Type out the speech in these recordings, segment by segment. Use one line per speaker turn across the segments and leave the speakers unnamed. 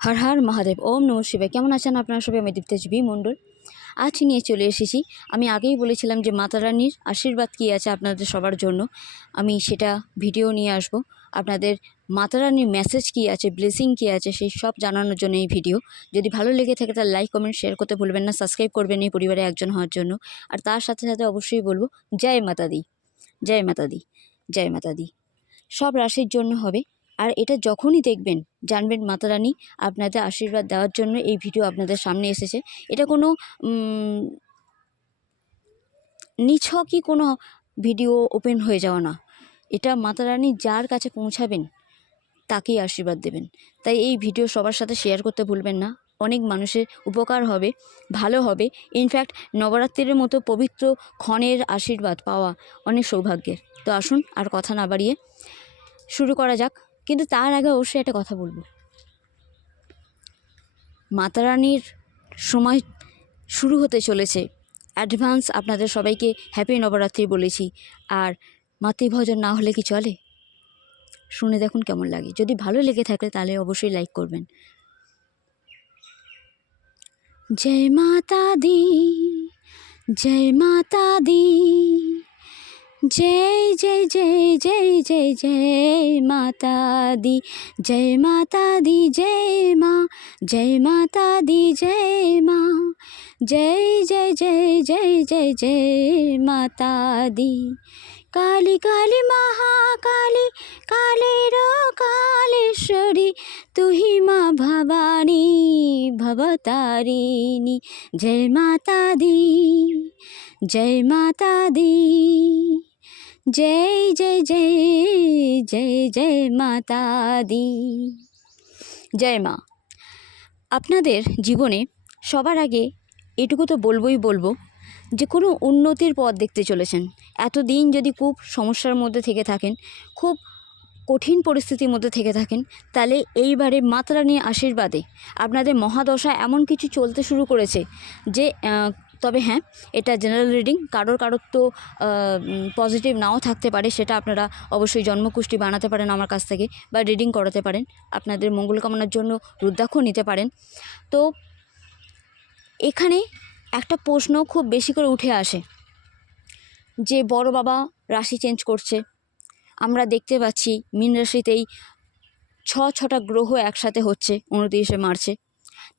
হর হর মহাদেব, ওম নম শিবায়। কেমন আছেন আপনারা সবাই? আমি দীপ্তেজ বি মণ্ডল। আজ নিয়ে চলে এসেছি। আমি আগেই বলেছিলাম যে মাতা রানীর আশীর্বাদ কী আছে আপনাদের সবার জন্য। আমি সেটা ভিডিও নিয়ে আসব। আপনাদের মাতা রানীর মেসেজ কী আছে ব্লেসিং কী আছে, সেই সব জানানোর জন্য এই ভিডিও। যদি ভালো লেগে থাকে তাহলে লাইক কমেন্ট শেয়ার করতে ভুলবেন না সাবস্ক্রাইব করবেন এই পরিবারে একজন হওয়ার জন্য। আর তার সাথে সাথে অবশ্যই বলব, জয় মাতা দি জয় মাতা দি জয় মাতা দি সব রাশির জন্য হবে। আর এটা যখনই দেখবেন, জানবেন মাতা রানী আপনাদের আশীর্বাদ দেওয়ার জন্য এই ভিডিও আপনাদের সামনে এসেছে। এটা কোনো নিছকই কোনো ভিডিও ওপেন হয়ে যাওয়া না। এটা মাতা রানী যার কাছে পৌঁছাবেন, তাকেই আশীর্বাদ দেবেন। তাই এই ভিডিও সবার সাথে শেয়ার করতে ভুলবেন না। অনেক মানুষের উপকার হবে, ভালো হবে। ইনফ্যাক্ট নবরাত্রির মতো পবিত্র ক্ষণের আশীর্বাদ পাওয়া অনেক সৌভাগ্যের। তো আসুন, আর কথা না বাড়িয়ে শুরু করা যাক। কিন্তু তার আগে অবশ্যই একটা কথা বলব। মাতা রানীর সময় শুরু হতে চলেছে। অ্যাডভান্স আপনাদের সবাইকে হ্যাপি নবরাত্রি বলেছি। আর মাতৃভজন না হলে কি চলে? শুনে দেখুন কেমন লাগে। যদি ভালো লেগে থাকে তাহলে অবশ্যই লাইক করবেন। জয় মাতা দি জয় মাতা দি জয় জয় জয় জয় জয় জয় মাতা দি জয় মাতা দি জয় মা, জয় মাতা দি জয় মা, জয় জয় জয় জয় জয় জয় মাতা দি কালী কালী, মহাকালী, কালের কালেশ্বরী, তুহি মা ভবানী, ভবতারিণী, জয় মাতা দি জয় মাতা দি জয় জয় জয় জয় জয় মাতা দি। জয় মা, আপনাদের জীবনে সবার আগে এটুকু তো বলবোই বলব যে কোনো উন্নতির পথ দেখতে চলেছেন। এতদিন যদি খুব সমস্যার মধ্যে থেকে থাকেন, খুব কঠিন পরিস্থিতির মধ্যে থেকে থাকেন, তাহলে এইবারে মাত্রানি আশীর্বাদে আপনাদের মহাদশা এমন কিছু চলতে শুরু করেছে যে তবে হ্যাঁ এটা জেনারেল রিডিং কারোর কারোর তো পজিটিভ নাও থাকতে পারে, সেটা আপনারা অবশ্যই জন্মকুষ্টি বানাতে পারেন আমার কাছ থেকে বা রিডিং করাতে পারেন। আপনাদের মঙ্গল কামনার জন্য রুদ্রাক্ষ নিতে পারেন। তো এখানে একটা প্রশ্ন খুব বেশি করে উঠে আসে, যে বড় বাবা রাশি চেঞ্জ করছে। আমরা দেখতে পাচ্ছি মীন রাশিতেই ছ ছটা গ্রহ একসাথে হচ্ছে, উনতিরিশে মার্চে।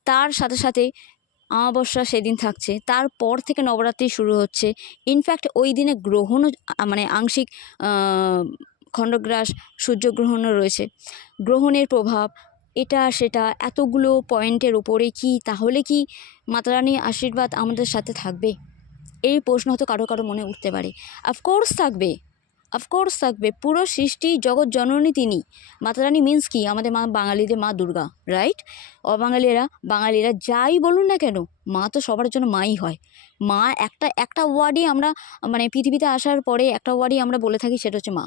তার সাথে সাথে অমাবস্যা সেদিন থাকছে। তারপর থেকে নবরাত্রি শুরু হচ্ছে। ইনফ্যাক্ট ওই দিনে গ্রহণও মানে আংশিক খণ্ডগ্রাস সূর্যগ্রহণও রয়েছে। গ্রহণের প্রভাব, এটা সেটা, এতগুলো পয়েন্টের উপরে কি, তাহলে কি মাতারানীর আশীর্বাদ আমাদের সাথে থাকবে? এই প্রশ্ন হয়তো কারও কারও মনে উঠতে পারে। অফকোর্স থাকবে। অফকোর্স থাকবে। পুরো সৃষ্টি জগৎ জননী তিনি। মাতারানী মিন্স কি? আমাদের মা বাঙালিদের মা দুর্গা রাইট অবাঙালিরা, বাঙালিরা যাই বলুন না কেন, মা তো সবার জন্য মাই হয়। মা একটা একটা ওয়ার্ডই আমরা মানে পৃথিবীতে আসার পরে একটা ওয়ার্ডই আমরা বলে থাকি, সেটা হচ্ছে মা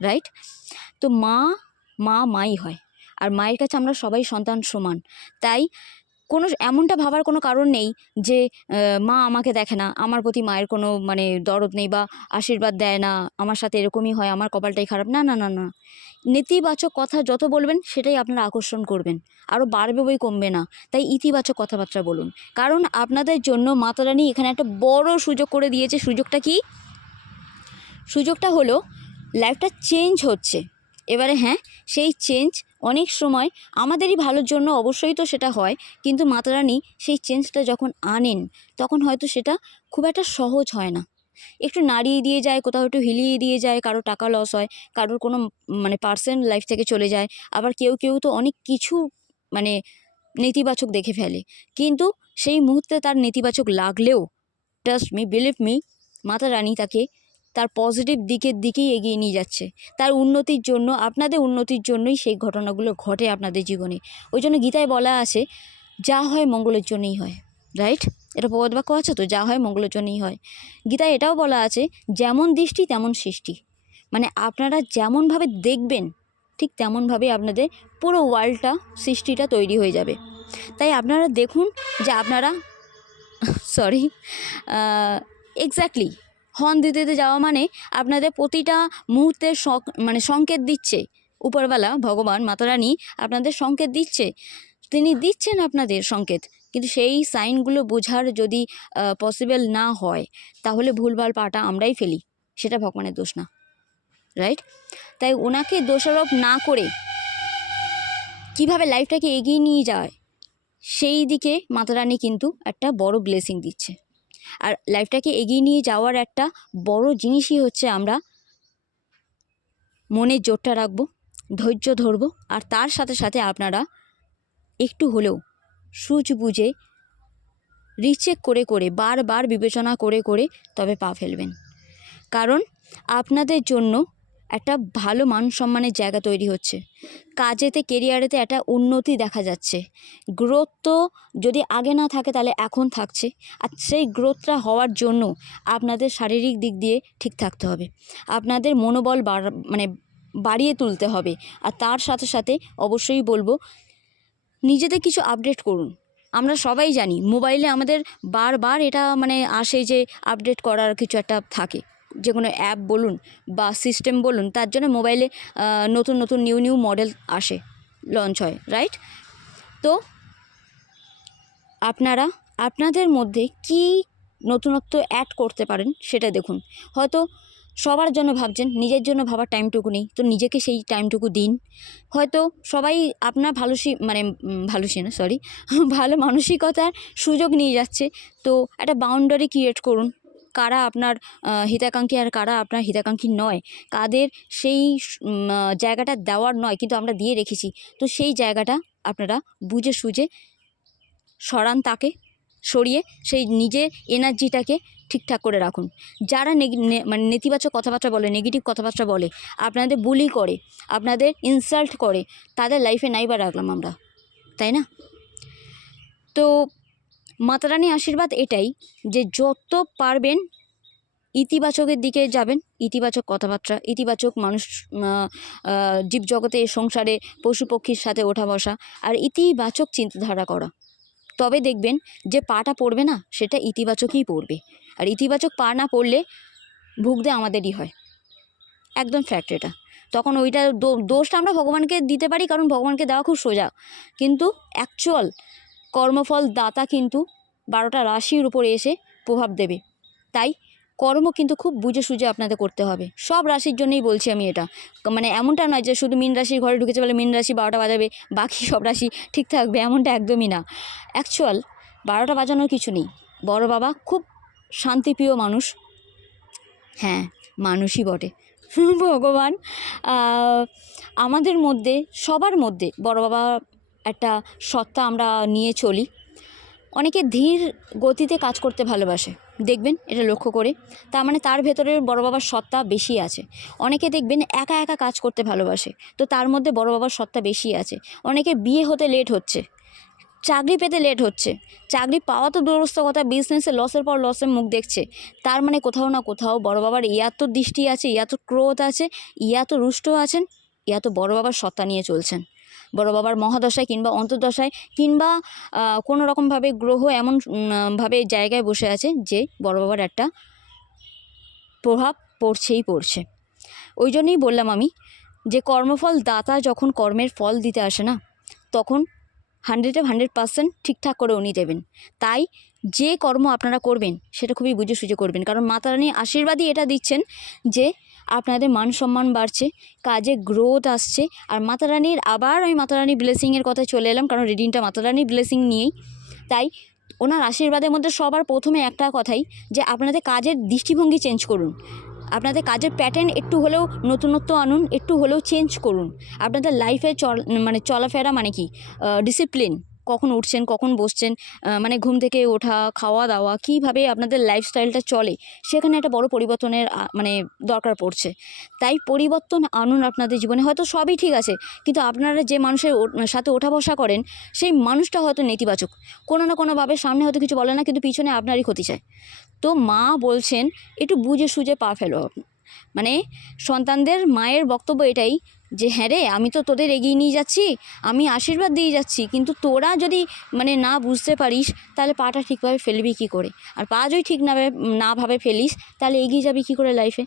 রাইট তো মা মা মাই হয়। আর মায়ের কাছে আমরা সবাই সন্তান সমান। তাই কোনো এমনটা ভাবার কোনো কারণ নেই যে মা আমাকে দেখে না, আমার প্রতি মায়ের কোনো মানে দরদ নেই বা আশীর্বাদ দেয় না, আমার সাথে এরকমই হয়, আমার কপালটাই খারাপ। না না না না। নেতিবাচক কথা যত বলবেন, সেটাই আপনারা আকর্ষণ করবেন। আরও বাড়বে বই কমবে না। তাই ইতিবাচক কথাবার্তা বলুন। কারণ আপনাদের জন্য মাতারানি এখানে একটা বড় সুযোগ করে দিয়েছে। সুযোগটা কি? সুযোগটা হলো লাইফটা চেঞ্জ হচ্ছে। এবারে হ্যাঁ সেই চেঞ্জ অনেক সময় আমাদেরই ভালোর জন্য অবশ্যই তো সেটা হয়, কিন্তু মাতারানি সেই চেঞ্জটা যখন আনেন, তখন হয়তো সেটা খুব একটা সহজ হয় না। একটু নাড়িয়ে দিয়ে যায়, কোথাও একটু হিলিয়ে দিয়ে যায়, কারও টাকা লস হয়, কারোর কোনো মানে পার্সেন্ট লাইফ থেকে চলে যায়, আবার কেউ কেউ তো অনেক কিছু মানে নেতিবাচক দেখে ফেলে। কিন্তু সেই মুহূর্তে তার নেতিবাচক লাগলেও ট্রাস্ট মি বিলিভ মি মাতা রানী তাকে তার পজিটিভ দিকের দিকেই এগিয়ে নিয়ে যাচ্ছে। তার উন্নতির জন্য, আপনাদের উন্নতির জন্যই সেই ঘটনাগুলো ঘটে আপনাদের জীবনে। ওই জন্য গীতায় বলা আছে, যা হয় মঙ্গলের জন্যই হয় রাইট এটা প্রবাদ বাক্য আছে তো, যা হয় মঙ্গলের জন্যই হয়। গীতায় এটাও বলা আছে, যেমন দৃষ্টি, তেমন সৃষ্টি। মানে আপনারা যেমনভাবে দেখবেন, ঠিক তেমনভাবেই আপনাদের পুরো ওয়ার্ল্ডটা সৃষ্টিটা তৈরি হয়ে যাবে। তাই আপনারা দেখুন যে আপনারা সরি এক্স্যাক্টলি হর্ন দিতে দিতে যাওয়া মানে আপনাদের প্রতিটা মুহূর্তের মানে সংকেত দিচ্ছে। উপরওয়ালা ভগবান মাতারানী আপনাদের সংকেত দিচ্ছে। তিনি দিচ্ছেন আপনাদের সংকেত, কিন্তু সেই সাইনগুলো বোঝার যদি পসিবল না হয়, তাহলে ভুলভাল পাটা আমরাই ফেলি। সেটা ভগবানের দোষ না রাইট তাই ওনাকে দোষারোপ না করে কীভাবে লাইফটাকে এগিয়ে নিয়ে যায়, সেই দিকে মাতারানী কিন্তু একটা বড় ব্লেসিং দিচ্ছে। আর লাইফটাকে এগিয়ে নিয়ে যাওয়ার একটা বড় জিনিসই হচ্ছে আমরা মনের জোরটা রাখব, ধৈর্য ধরবো, আর তার সাথে সাথে আপনারা একটু হলেও সুচ বুঝে রিচেক করে করে, বারবার বিবেচনা করে করে তবে পা ফেলবেন। কারণ আপনাদের জন্য একটা ভালো মান সম্মানের জায়গা তৈরি হচ্ছে। কাজেতে কেরিয়ারেতে একটা উন্নতি দেখা যাচ্ছে। গ্রোথ তো যদি আগে না থাকে, তাহলে এখন থাকছে। আর সেই গ্রোথটা হওয়ার জন্য আপনাদের শারীরিক দিক দিয়ে ঠিক থাকতে হবে। আপনাদের মনোবল মানে বাড়িয়ে তুলতে হবে। আর তার সাথে সাথে অবশ্যই বলব, নিজেদের কিছু আপডেট করুন। আমরা সবাই জানি, মোবাইলে আমাদের বারবার এটা মানে আসে যে, আপডেট করার কিছু একটা থাকে। যে কোনো অ্যাপ বলুন বা সিস্টেম বলুন, তার জন্য মোবাইলে নতুন নতুন নিউ নিউ মডেল আসে, লঞ্চ হয়, রাইট? তো আপনারা, আপনাদের মধ্যে কি নতুনত্ব অ্যাড করতে পারেন সেটা দেখুন। হয়তো সবার জন্য ভাবছেন, নিজের জন্য ভাবার টাইমটুকু নেই, তো নিজেকে সেই টাইমটুকু দিন। হয়তো সবাই আপনার ভালোসি মানে ভালোসি না সরি ভালো মানসিকতার সুযোগ নিয়ে যাচ্ছে, তো একটা বাউন্ডারি ক্রিয়েট করুন। কারা আপনার হিতাকাঙ্ক্ষী আর কারা আপনার হিতাকাঙ্ক্ষী নয়। কাদের সেই জায়গাটা দেওয়ার নয়, কিন্তু আমরা দিয়ে রেখেছি। তো সেই জায়গাটা আপনারা বুঝে সুঝে সরান তাকে, সরিয়ে সেই নিজের এনার্জিটাকে ঠিকঠাক করে রাখুন। যারা মানে নেতিবাচক কথাবার্তা বলে, নেগেটিভ কথাবার্তা বলে, আপনাদের বুলি করে, আপনাদের ইনসাল্ট করে, তাদের লাইফে নাইবার রাখলাম আমরা, তাই না? তো মাতারানী আশীর্বাদ এটাই যে যত পারবেন ইতিবাচকের দিকে যাবেন, ইতিবাচক কথাবার্তা, ইতিবাচক মানুষ জীবজগতে, সংসারে পশু পক্ষীর সাথে ওঠা বসা আর ইতিবাচক চিন্তাধারা করা। তবে দেখবেন যে পাটা পড়বে না, সেটা ইতিবাচকই পড়বে। আর ইতিবাচক পা না পড়লে ভুগতে আমাদেরই হয়। একদম ফ্যাক্ট এটা। তখন ওইটা দোষটা আমরা ভগবানকে দিতে পারি, কারণ ভগবানকে দেওয়া খুব সোজা। কিন্তু অ্যাকচুয়াল কর্মফল দাতা কিন্তু বারোটা রাশির উপরে এসে প্রভাব দেবে। তাই কর্ম কিন্তু খুব বুঝে সুঝে আপনাদের করতে হবে। সব রাশির জন্যই বলছি আমি এটা। মানে এমনটা নয় যে শুধু মিন রাশির ঘরে ঢুকেছে বলে মিন রাশি বারোটা বাজাবে, বাকি সব রাশি ঠিক থাকবে এমনটা একদমই না। অ্যাকচুয়াল বারোটা বাজানোর কিছু নেই। বড় বাবা খুব শান্তিপ্রিয় মানুষ। হ্যাঁ মানুষই বটে। ভগবান আমাদের মধ্যে, সবার মধ্যে বড় বাবা একটা সত্তা আমরা নিয়ে চলি। অনেকে ধীর গতিতে কাজ করতে ভালোবাসে। দেখবেন, এটা লক্ষ্য করে। তার মানে তার ভেতরের বড় বাবার সত্তা বেশি আছে। অনেকে দেখবেন একা একা কাজ করতে ভালোবাসে। তো তার মধ্যে বড় বাবার সত্তা বেশি আছে। অনেকে বিয়ে হতে লেট হচ্ছে। চাকরি পেতে লেট হচ্ছে। চাকরি পাওয়া তো দূরস্থ কথা বিজনেসে লসের পর লসের মুখ দেখছে। তার মানে কোথাও না কোথাও বড় বাবার ইয়াত দৃষ্টি আছে ইয়াত ক্রোধ আছে ইয়াত রুষ্ট আছেন ইয়াত বড় বাবার সত্তা নিয়ে চলছেন। বড় বাবার মহাদশায় কিংবা অন্তর্দশায় কিংবা কোনো রকমভাবে গ্রহ এমন ভাবে জায়গায় বসে আছে যে বড় বাবার একটা প্রভাব পড়ছেই পড়ছে। ওই জন্যই বললাম আমি যে কর্মফল দাতা যখন কর্মের ফল দিতে আসে না, তখন হান্ড্রেডে হান্ড্রেড পার্সেন্ট ঠিকঠাক করে উনি দেবেন। তাই যে কর্ম আপনারা করবেন, সেটা খুবই বুঝে সুঝে করবেন। কারণ মাতা রানী আশীর্বাদই এটা দিচ্ছেন যে আপনাদের মান সম্মান বাড়ছে, কাজে গ্রোথ আসছে, আর মাতা রানীর আবার আমি মাতা রানী ব্লেসিংয়ের কথায় চলে এলাম, কারণ রিডিংটা মাতা রানী ব্লেসিং নিয়েই। তাই ওনার আশীর্বাদের মধ্যে সবার প্রথমে একটা কথাই যে আপনাদের কাজের দৃষ্টিভঙ্গি চেঞ্জ করুন। আপনাদের কাজের প্যাটার্ন একটু হলেও নতুনত্ব আনুন, একটু হলেও চেঞ্জ করুন। আপনাদের লাইফে চল মানে চলাফেরা মানে কি? ডিসিপ্লিন কখন উঠছেন, কখন বসছেন মানে ঘুম থেকে ওঠা খাওয়া দাওয়া কীভাবে আপনাদের লাইফস্টাইলটা চলে, সেখানে একটা বড় পরিবর্তনের মানে দরকার পড়ছে। তাই পরিবর্তন আনুন আপনাদের জীবনে, হয়তো সবই ঠিক আছে, কিন্তু আপনারা যে মানুষের সাথে ওঠা বসা করেন, সেই মানুষটা হয়তো নেতিবাচক। কোনো না কোনোভাবে সামনে হয়তো কিছু বলে না, কিন্তু পিছনে আপনারই ক্ষতি চায়। তো মা বলছেন, একটু বুঝে সুঝে পা ফেলো মানে সন্তানদের মায়ের বক্তব্য এটাই যে হ্যাঁ রে, আমি তো তোদের এগিয়ে নিয়ে যাচ্ছি, আমি আশীর্বাদ দিয়ে যাচ্ছি, কিন্তু তোরা যদি মানে না বুঝতে পারিস, তাহলে পাটা ঠিকভাবে ফেলবি কী করে? আর পা যদি ঠিক না না ভাবে ফেলিস, তাহলে এগিয়ে যাবি কী করে লাইফে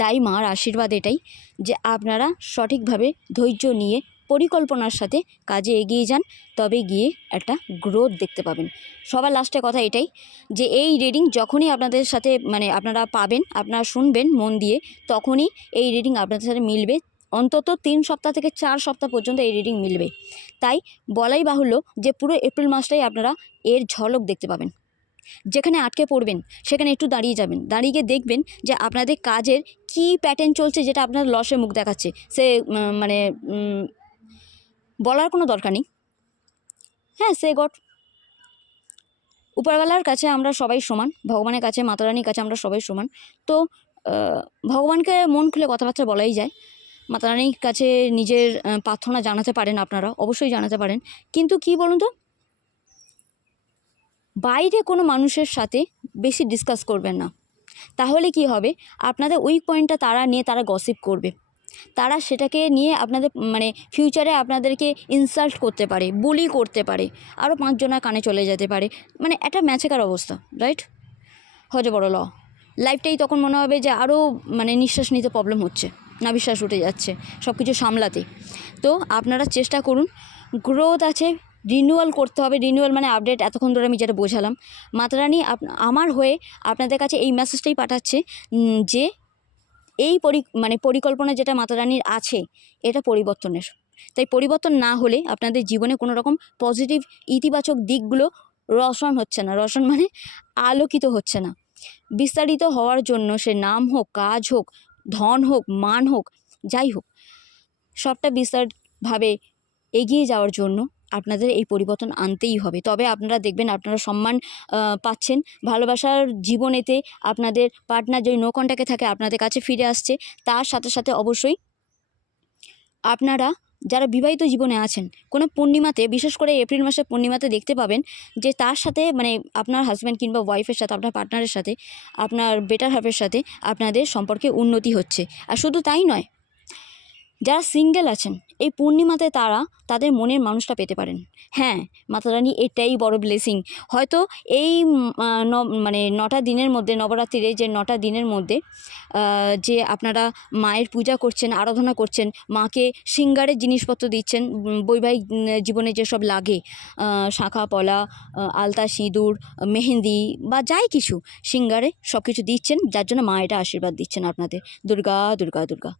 তাই মার আশীর্বাদ এটাই যে, আপনারা সঠিকভাবে ধৈর্য নিয়ে পরিকল্পনার সাথে কাজে এগিয়ে যান, তবে গিয়ে একটা গ্রোথ দেখতে পাবেন। সবার লাস্টে কথা এটাই যে, এই রিডিং যখনই আপনাদের সাথে মানে আপনারা পাবেন, আপনারা শুনবেন মন দিয়ে, তখনই এই রিডিং আপনাদের সাথে মিলবে। অন্তত তিন সপ্তাহ থেকে চার সপ্তাহ পর্যন্ত এই রিডিং মিলবে। তাই বলাই বাহুল্য যে, পুরো এপ্রিল মাসটাই আপনারা এর ঝলক দেখতে পাবেন। যেখানে আটকে পড়বেন, সেখানে একটু দাঁড়িয়ে যাবেন। দাঁড়িয়ে গিয়ে দেখবেন যে, আপনাদের কাজের কী প্যাটার্ন চলছে যেটা আপনার লসে মুখ দেখাচ্ছে। সে মানে বলার কোনো দরকার নেই। হ্যাঁ সে গট উপরওয়ালার কাছে আমরা সবাই সমান, ভগবানের কাছে, মাতারানির কাছে আমরা সবাই সমান। তো ভগবানকে মন খুলে কথাবার্তা বলাই যায়। মাতারানির কাছে নিজের প্রার্থনা জানাতে পারেন আপনারা, অবশ্যই জানাতে পারেন। কিন্তু কি বলুন তো? বাইরে কোনো মানুষের সাথে বেশি ডিসকাস করবেন না। তাহলে কি হবে? আপনাদের উইক পয়েন্টটা তারা নিয়ে তারা গসিপ করবে। তারা সেটাকে নিয়ে আপনাদের মানে ফিউচারে আপনাদেরকে ইনসাল্ট করতে পারে বুলি করতে পারে আরও পাঁচজনের কানে চলে যেতে পারে। মানে একটা ম্যাচেকার অবস্থা রাইট হজে বড় ল লাইফটাই তখন মনে হবে যে আরও মানে নিঃশ্বাস নিতে প্রবলেম হচ্ছে, না বিশ্বাস উঠে যাচ্ছে সব কিছু সামলাতে। তো আপনারা চেষ্টা করুন গ্রোথ আছে রিনিউয়াল করতে হবে। রিনিউয়াল মানে আপডেট এতক্ষণ ধরে আমি যেটা বোঝালাম। মাতারানি আমার হয়ে আপনাদের কাছে এই মেসেজটাই পাঠাচ্ছে যে এই পরি মানে পরিকল্পনা যেটা মাতারানির আছে, এটা পরিবর্তনের। তাই পরিবর্তন না হলে আপনাদের জীবনে কোনো রকম পজিটিভ ইতিবাচক দিকগুলো রসন হচ্ছে না। রসন মানে আলোকিত হচ্ছে না। বিস্তারিত হওয়ার জন্য সে নাম হোক, কাজ হোক, ধন হোক, মান হোক, যাই হোক, সবটা বিস্তারভাবে এগিয়ে যাওয়ার জন্য আপনাদের এই পরিবর্তন আনতেই হবে। তবে আপনারা দেখবেন, আপনারা সম্মান পাচ্ছেন। ভালোবাসার জীবনেতে আপনাদের পার্টনার যদি নো কন্ট্যাক্টে থাকে, আপনাদের কাছে ফিরে আসছে। তার সাথে সাথে অবশ্যই আপনারা যারা বিবাহিত জীবনে আছেন, কোনো পূর্ণিমাতে, বিশেষ করে এপ্রিল মাসের পূর্ণিমাতে দেখতে পাবেন যে তার সাথে মানে আপনার হাজব্যান্ড কিংবা ওয়াইফের সাথে, আপনার পার্টনারের সাথে, আপনার বেটার হাফের সাথে আপনাদের সম্পর্কে উন্নতি হচ্ছে। আর শুধু তাই নয় যারা সিঙ্গেল আছেন, এই পূর্ণিমাতে তারা তাদের মনের মানুষটা পেতে পারেন। হ্যাঁ মাতারানী, এটাই বড় ব্লেসিং হয়তো এই মানে নটা দিনের মধ্যে, নবরাত্রিরে যে নটা দিনের মধ্যে যে আপনারা মায়ের পূজা করছেন, আরাধনা করছেন, মাকে সিঙ্গারের জিনিসপত্র দিচ্ছেন বৈবাহিক জীবনে যেসব লাগে শাঁখা, পলা আলতা, সিঁদুর, মেহেন্দি বা যাই কিছু, সিঙ্গারে সব কিছু দিচ্ছেন, যার জন্য মা এটা আশীর্বাদ দিচ্ছেন আপনাদের। দুর্গা দুর্গা দুর্গা।